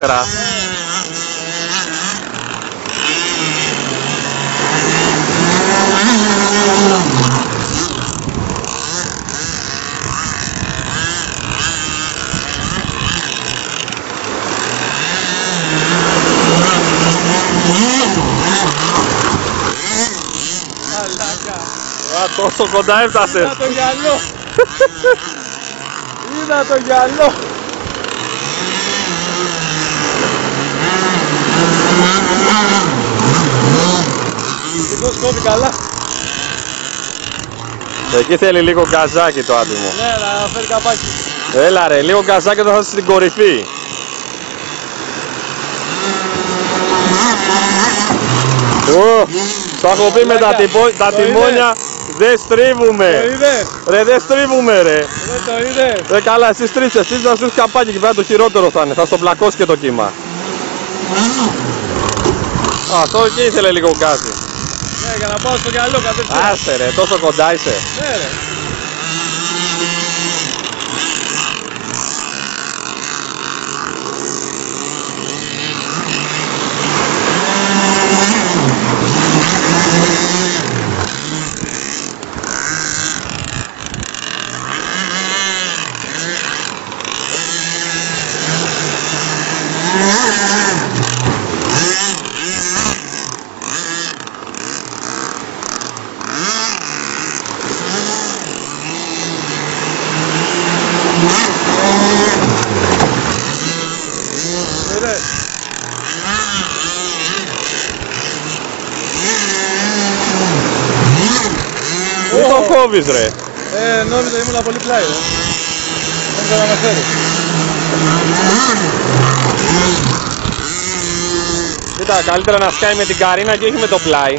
Τόσο κοντά έφτασες. Είδα το γυαλό. Είδα το γυαλό. Δυστυχώς κόβει καλά. Εκεί θέλει λίγο γκαζάκι το άτομο. Ναι, να φέρει καπάκι. Έλα ρε, λίγο γκαζάκι όταν θα είσαι στην κορυφή. Το έχω πει με τα τιμόνια. Δεν στρίβουμε! Το είδες! Ρε δεν στρίβουμε ρε! Δεν το είδες! Ρε καλά, εσύ στρίψε, εσείς να σου έχεις καπάκι και πέρα το χειρότερο θα είναι, θα στο πλακώσει και το κύμα. Αυτό εκεί ήθελε λίγο κάτι. Ναι, για να πάω στο γυαλό κατευθείαν. Άσε ρε, τόσο κοντά είσαι. Ναι ρε. Μην το κόβεις ρε. Νόμιζα ήμουν πολύ πλάι ρε. Νόμιζα να με φέρει. Κοίτα, καλύτερα να σκάει με την καρίνα και όχι με το πλάι.